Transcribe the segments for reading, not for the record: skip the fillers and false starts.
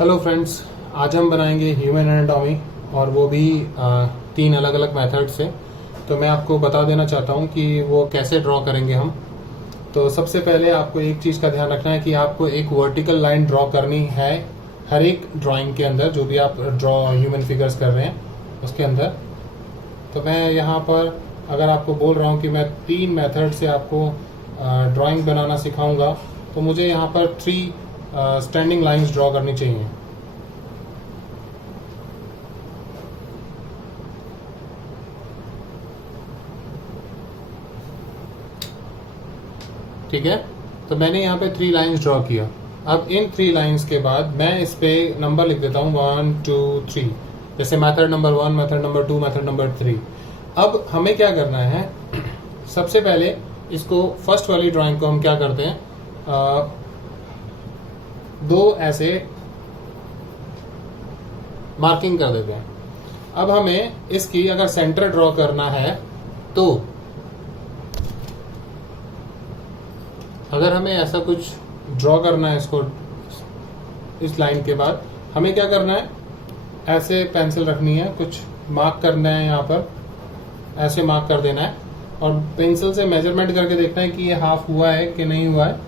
Hello friends, आज हम बनाएंगे ह्यूमन एनाटॉमी और वो भी 3 अलग अलग मेथड से। तो मैं आपको बता देना चाहता हूँ कि वो कैसे ड्रॉ करेंगे हम। तो सबसे पहले आपको एक चीज़ का ध्यान रखना है कि आपको एक वर्टिकल लाइन ड्रॉ करनी है हर एक ड्राइंग के अंदर, जो भी आप ड्रॉ ह्यूमन फिगर्स कर रहे हैं उसके अंदर। तो मैं यहाँ पर अगर आपको बोल रहा हूँ कि मैं 3 मेथड से आपको ड्राइंग बनाना सिखाऊंगा, तो मुझे यहाँ पर 3 स्टैंडिंग लाइंस ड्रॉ करनी चाहिए। ठीक है, तो मैंने यहाँ पे 3 लाइंस ड्रॉ किया। अब इन 3 लाइंस के बाद मैं इस पे नंबर लिख देता हूँ 1 2 3, जैसे method number 1, method number 2, method number 3। अब हमें क्या करना है, सबसे पहले इसको फर्स्ट वाली ड्राइंग को हम क्या करते हैं, 2 ऐसे मार्किंग कर देते हैं। अब हमें इसकी अगर सेंटर ड्रॉ करना है, तो अगर हमें ऐसा कुछ ड्रॉ करना है इसको, इस लाइन के बाद हमें क्या करना है, ऐसे पेंसिल रखनी है, कुछ मार्क करना है, यहाँ पर ऐसे मार्क कर देना है और पेंसिल से मेजरमेंट करके देखना है कि ये हाफ हुआ है कि नहीं हुआ है।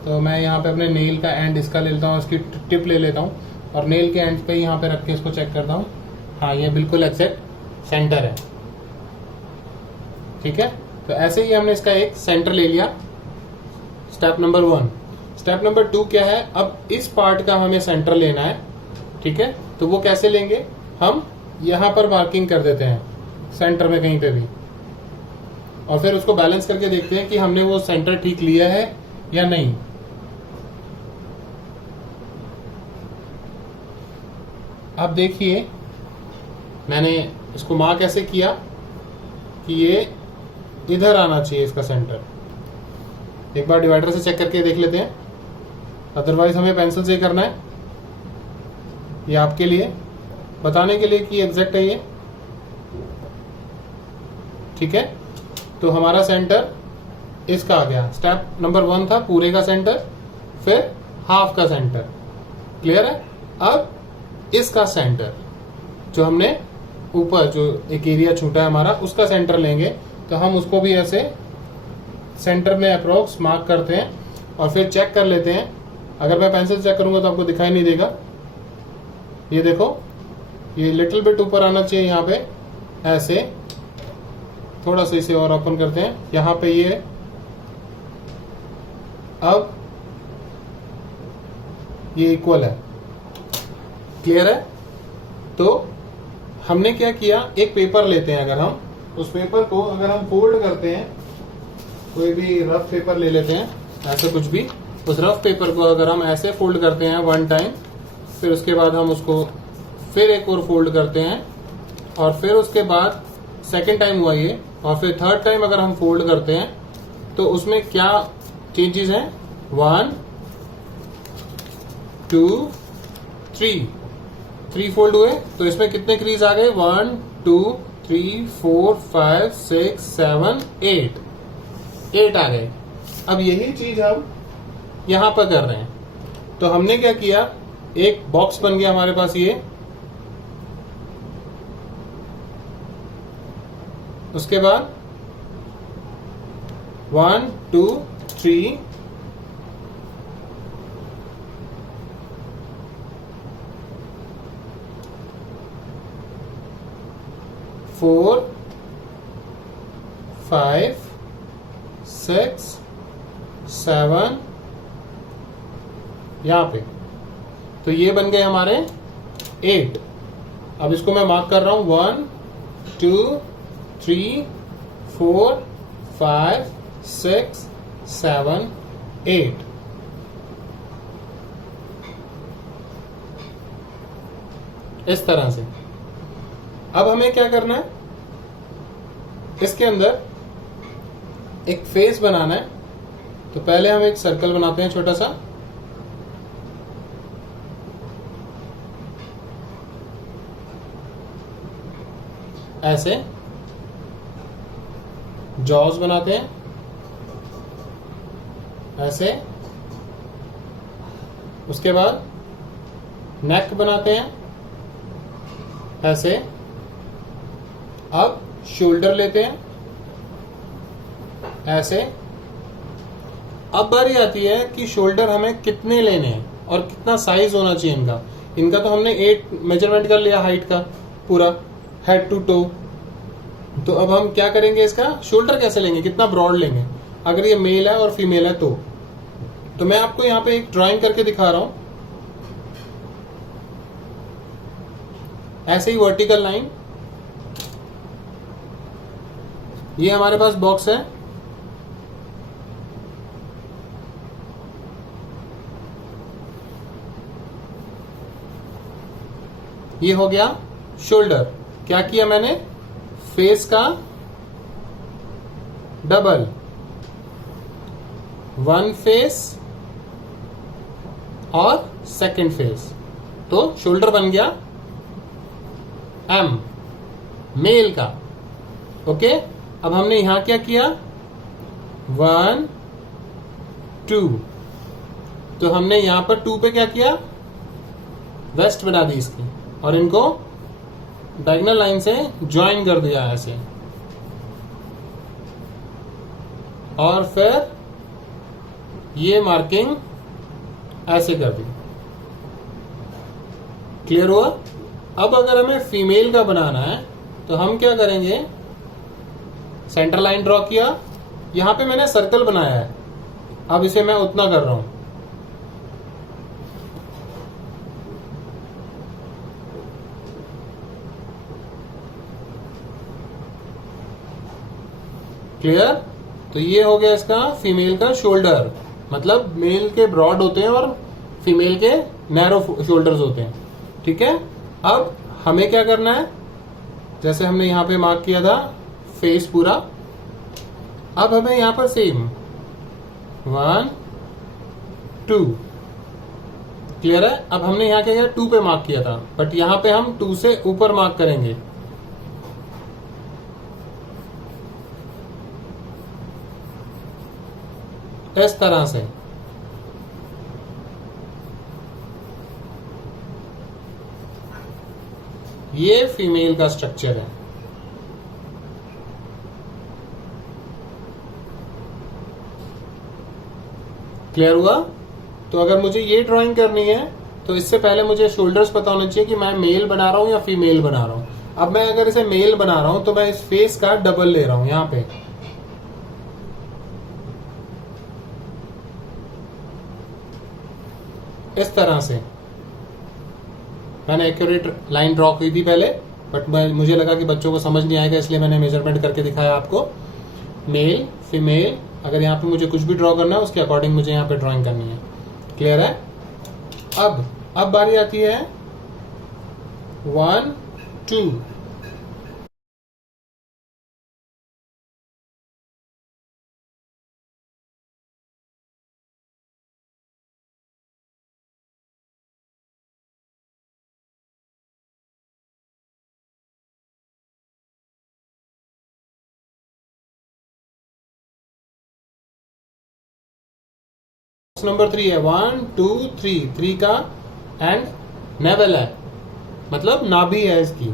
तो मैं यहाँ पे अपने नेल का एंड इसका ले लेता हूँ, इसकी टिप ले लेता हूँ और नेल के एंड पे यहाँ पे रख के इसको चेक करता हूँ। हाँ, ये बिल्कुल एग्जैक्ट सेंटर है। ठीक है, तो ऐसे ही हमने इसका एक सेंटर ले लिया। Step number 1। स्टेप नंबर 2 क्या है, अब इस पार्ट का हमें सेंटर लेना है। ठीक है, तो वो कैसे लेंगे, हम यहाँ पर मार्किंग कर देते हैं सेंटर में कहीं पे भी, और फिर उसको बैलेंस करके देखते हैं कि हमने वो सेंटर ठीक लिया है या नहीं। अब देखिए, मैंने इसको मार्क ऐसे किया कि ये इधर आना चाहिए इसका सेंटर। एक बार डिवाइडर से चेक करके देख लेते हैं, अदरवाइज हमें पेंसिल से करना है। ये आपके लिए बताने के लिए कि एग्जैक्ट है ये। ठीक है, तो हमारा सेंटर इसका आ गया। स्टेप नंबर 1 था पूरे का सेंटर, फिर हाफ का सेंटर। क्लियर है। अब इसका सेंटर जो हमने ऊपर जो एक एरिया छूटा है हमारा, उसका सेंटर लेंगे। तो हम उसको भी ऐसे सेंटर में अप्रोक्स मार्क करते हैं और फिर चेक कर लेते हैं। अगर मैं पेंसिल चेक करूंगा तो आपको दिखाई नहीं देगा। ये देखो, ये लिटिल बिट ऊपर आना चाहिए यहाँ पे, ऐसे थोड़ा सा इसे और ओपन करते हैं यहाँ पे। ये अब ये इक्वल है। क्लियर है। तो हमने क्या किया, एक पेपर लेते हैं। अगर हम उस पेपर को अगर हम फोल्ड करते हैं, कोई भी रफ पेपर ले लेते हैं, ऐसे कुछ भी, उस रफ पेपर को अगर हम ऐसे फोल्ड करते हैं 1 टाइम, फिर उसके बाद हम उसको फिर एक और फोल्ड करते हैं, और फिर उसके बाद सेकेंड टाइम हुआ ये, और फिर थर्ड टाइम अगर हम फोल्ड करते हैं, तो उसमें क्या चेंजेस हैं, 1 2 3 फोल्ड हुए। तो इसमें कितने क्रीज आ गए, 1 2 3 4 5 6 7 8 आ गए। अब यही चीज हम यहां पर कर रहे हैं। तो हमने क्या किया, एक बॉक्स बन गया हमारे पास ये। उसके बाद 1 2 3 4 5 6 7 यहां पे। तो ये बन गए हमारे 8। अब इसको मैं मार्क कर रहा हूं 1 2 3 4 5 6 7 8। इस तरह से। अब हमें क्या करना है, इसके अंदर एक फेस बनाना है। तो पहले हम एक सर्कल बनाते हैं छोटा सा, ऐसे जॉज बनाते हैं ऐसे। उसके बाद नेक बनाते हैं ऐसे। अब शोल्डर लेते हैं ऐसे। अब बारी आती है कि शोल्डर हमें कितने लेने हैं और कितना साइज होना चाहिए इनका। इनका तो हमने 8 मेजरमेंट कर लिया हाइट का पूरा, हेड टू टो। तो अब हम क्या करेंगे, इसका शोल्डर कैसे लेंगे, कितना ब्रॉड लेंगे, अगर ये मेल है और फीमेल है तो मैं आपको यहाँ पे एक ड्राइंग करके दिखा रहा हूं। ऐसे ही वर्टिकल लाइन, ये हमारे पास बॉक्स है। ये हो गया शोल्डर। क्या किया मैंने, फेस का डबल, 1 फेस और सेकंड फेस, तो शोल्डर बन गया एम मेल का। ओके, अब हमने यहां क्या किया, 1 2, तो हमने यहां पर 2 पे क्या किया, वेस्ट बना दी इसकी और इनको डायगोनल लाइन से ज्वाइन कर दिया ऐसे, और फिर ये मार्किंग ऐसे कर दी। क्लियर हुआ। अब अगर हमें फीमेल का बनाना है तो हम क्या करेंगे, सेंटर लाइन ड्रॉ किया, यहां पे मैंने सर्कल बनाया है, अब इसे मैं उतना कर रहा हूं। क्लियर। तो ये हो गया इसका फीमेल का शोल्डर, मतलब मेल के ब्रॉड होते हैं और फीमेल के नैरो शोल्डर्स होते हैं। ठीक है, अब हमें क्या करना है, जैसे हमने यहां पे मार्क किया था फेस पूरा, अब हमें यहां पर सेम 1 2, क्लियर है। अब हमने यहां क्या किया, 2 पे मार्क किया था, बट यहां पे हम 2 से ऊपर मार्क करेंगे। इस तरह से ये फीमेल का स्ट्रक्चर है। क्लियर हुआ। तो अगर मुझे ये ड्राइंग करनी है तो इससे पहले मुझे शोल्डर्स पता होना चाहिए कि मैं मेल बना रहा हूं या फीमेल बना रहा हूं। अब मैं अगर इसे मेल बना रहा हूं तो मैं इस फेस का डबल ले रहा हूं यहां पे, इस तरह से। मैंने एक्यूरेट लाइन ड्रॉ की थी पहले, बट मुझे लगा कि बच्चों को समझ नहीं आएगा, इसलिए मैंने मेजरमेंट करके दिखाया आपको। मेल फीमेल, अगर यहाँ पे मुझे कुछ भी ड्रॉ करना है उसके अकॉर्डिंग मुझे यहाँ पे ड्राइंग करनी है। क्लियर है। अब बारी आती है 1 2, नंबर 3 है, 1 2 3, 3 का एंड नेवल है, मतलब नाभि है इसकी।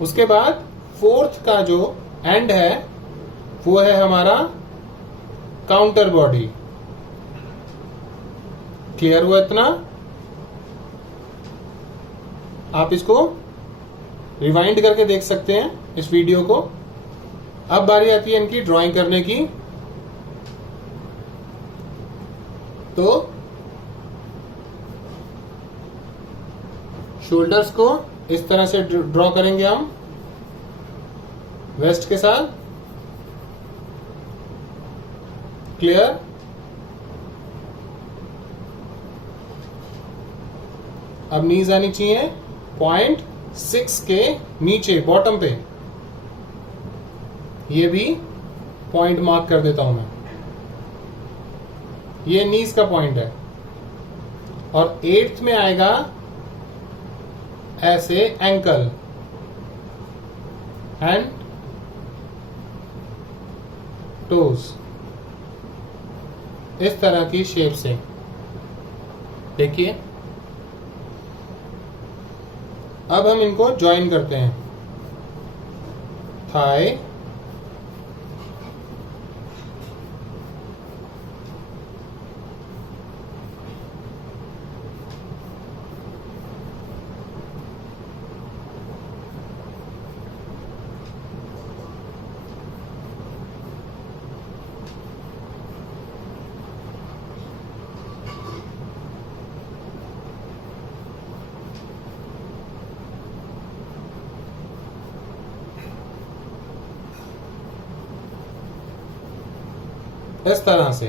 उसके बाद 4th का जो एंड है वो है हमारा काउंटर बॉडी। क्लियर हुआ इतना। आप इसको रिवाइंड करके देख सकते हैं इस वीडियो को। अब बारी आती है इनकी ड्राइंग करने की। तो शोल्डर्स को इस तरह से ड्रॉ करेंगे हम वेस्ट के साथ। क्लियर। अब नीज आनी चाहिए 0.6 के नीचे बॉटम पे, ये भी पॉइंट मार्क कर देता हूं मैं। ये नीज का पॉइंट है। और 8th में आएगा ऐसे एंकल एंड टोज, इस तरह की शेप से। देखिए अब हम इनको ज्वाइन करते हैं, थाई, इस तरह से।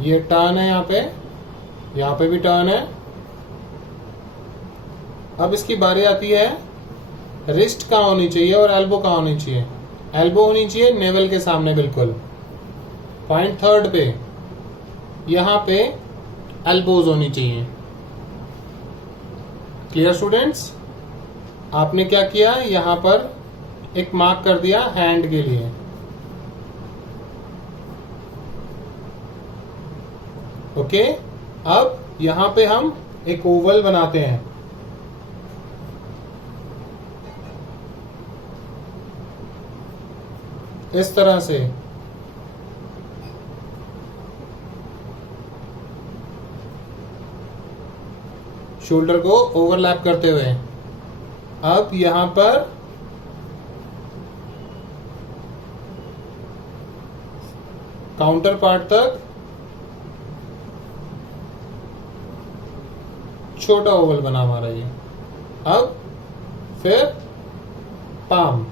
ये टर्न है, यहाँ पे भी टर्न है। अब इसकी बारी आती है, रिस्ट कहाँ होनी चाहिए और एल्बो कहाँ होनी चाहिए। एल्बो होनी चाहिए नेवल के सामने बिल्कुल, पॉइंट थर्ड पे, यहाँ पे एल्बोज होनी चाहिए। Clear students? आपने क्या किया, यहाँ पर एक मार्क कर दिया हैंड के लिए। ओके, अब यहां पे हम एक ओवल बनाते हैं। इस तरह से शोल्डर को ओवरलैप करते हुए। अब यहां पर काउंटर पार्ट तक छोटा ओवल बना हमारा ये। अब फिर पाम,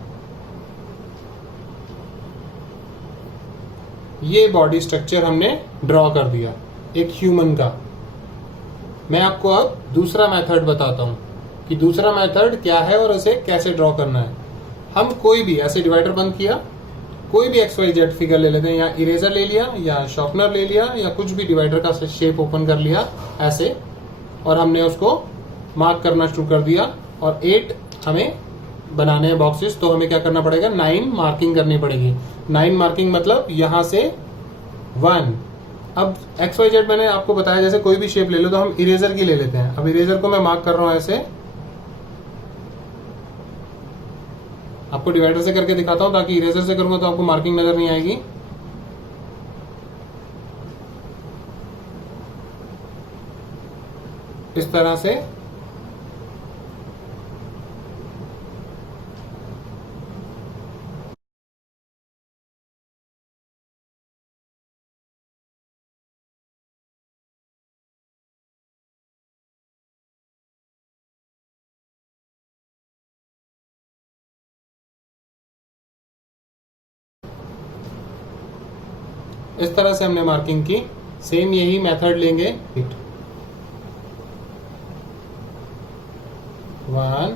ये बॉडी स्ट्रक्चर हमने ड्रॉ कर दिया एक ह्यूमन का। मैं आपको अब दूसरा मेथड बताता हूं कि दूसरा मेथड क्या है और उसे कैसे ड्रॉ करना है। हम कोई भी ऐसे डिवाइडर बंद किया, कोई भी XYZ फिगर ले लेते हैं, या इरेजर ले लिया या शार्पनर ले लिया या कुछ भी डिवाइडर का शेप ओपन कर लिया ऐसे, और हमने उसको मार्क करना शुरू कर दिया। और 8 हमें बनाने हैं बॉक्सेस, तो हमें क्या करना पड़ेगा, 9 मार्किंग करनी पड़ेगी। 9 मार्किंग मतलब यहां से 1। अब XYZ मैंने आपको बताया, जैसे कोई भी शेप ले लो तो हम इरेजर की ले लेते हैं। अब इरेजर को मैं मार्क कर रहा हूं ऐसे, आपको डिवाइडर से करके दिखाता हूं, ताकि इरेजर से करूंगा तो आपको मार्किंग नजर नहीं आएगी। इस तरह से हमने मार्किंग की। सेम यही मेथड लेंगे। 1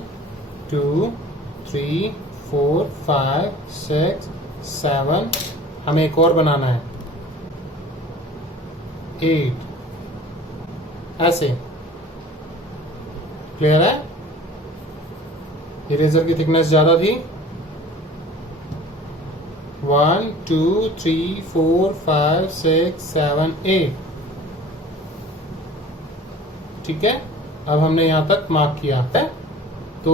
2 3 4 5 6 7, हमें एक और बनाना है 8, ऐसे। क्लियर है? इरेजर की थिकनेस ज्यादा थी। 1 2 3 4 5 6 7 8, ठीक है। अब हमने यहां तक मार्क किया है, तो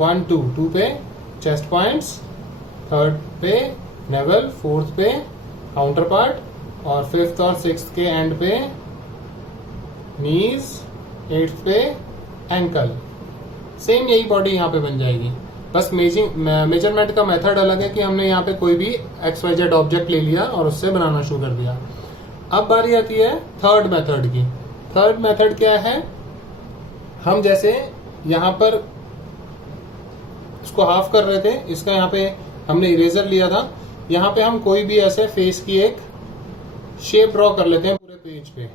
1 2 पे चेस्ट पॉइंट्स, थर्ड पे नेवल, फोर्थ पे काउंटर पार्ट, और फिफ्थ और सिक्स्थ के एंड पे नीज, एट्थ पे एंकल। सेम यही बॉडी यहाँ पे बन जाएगी, बस मेजरमेंट का मेथड अलग है कि हमने यहाँ पे कोई भी XYZ ऑब्जेक्ट ले लिया और उससे बनाना शुरू कर दिया। अब बारी आती है थर्ड मेथड की। थर्ड मेथड क्या है, हम जैसे यहाँ पर इसको हाफ कर रहे थे, इसका यहाँ पे हमने इरेजर लिया था, यहाँ पे हम कोई भी ऐसे फेस की एक शेप ड्रॉ कर लेते हैं पूरे पेज पे,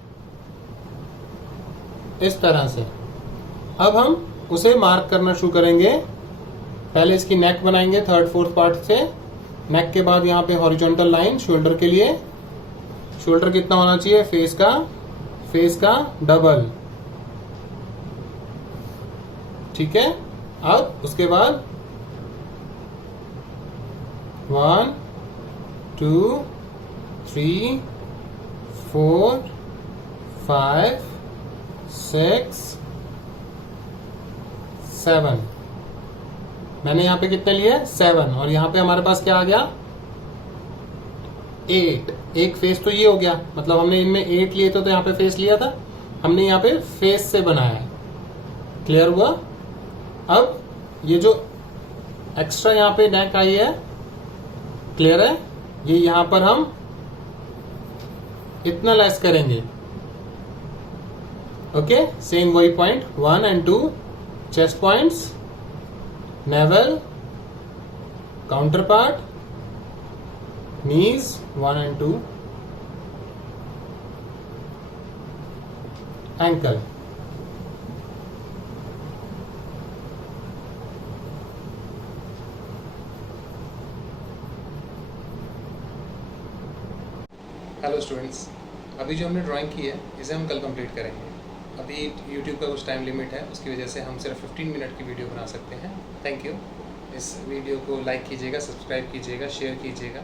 इस तरह से। अब हम उसे मार्क करना शुरू करेंगे। पहले इसकी नेक बनाएंगे थर्ड फोर्थ पार्ट से। नेक के बाद यहाँ पे हॉरिजॉन्टल लाइन शोल्डर के लिए। शोल्डर कितना होना चाहिए, फेस का डबल, ठीक है। अब उसके बाद 1 2 3 4 5 6 7, मैंने यहाँ पे कितने लिए 7, और यहाँ पे हमारे पास क्या आ गया 8। एक फेस तो ये हो गया, मतलब हमने इनमें 8 लिए थे तो यहाँ पे फेस लिया था, हमने यहाँ पे फेस से बनाया है। क्लियर हुआ? अब ये जो एक्स्ट्रा यहाँ पे नेक आई है, क्लियर है, ये यहाँ पर हम इतना लेस करेंगे। ओके, सेम वही point 1 and 2 chest points, naval, counter part, knees 1 and 2, ankle. Hello students, अभी जो हमने ड्राइंग की है इसे हम कल कंप्लीट करेंगे। अभी YouTube का कुछ टाइम लिमिट है, उसकी वजह से हम सिर्फ 15 मिनट की वीडियो बना सकते हैं। Thank you. इस वीडियो को लाइक कीजिएगा, सब्सक्राइब कीजिएगा, शेयर कीजिएगा।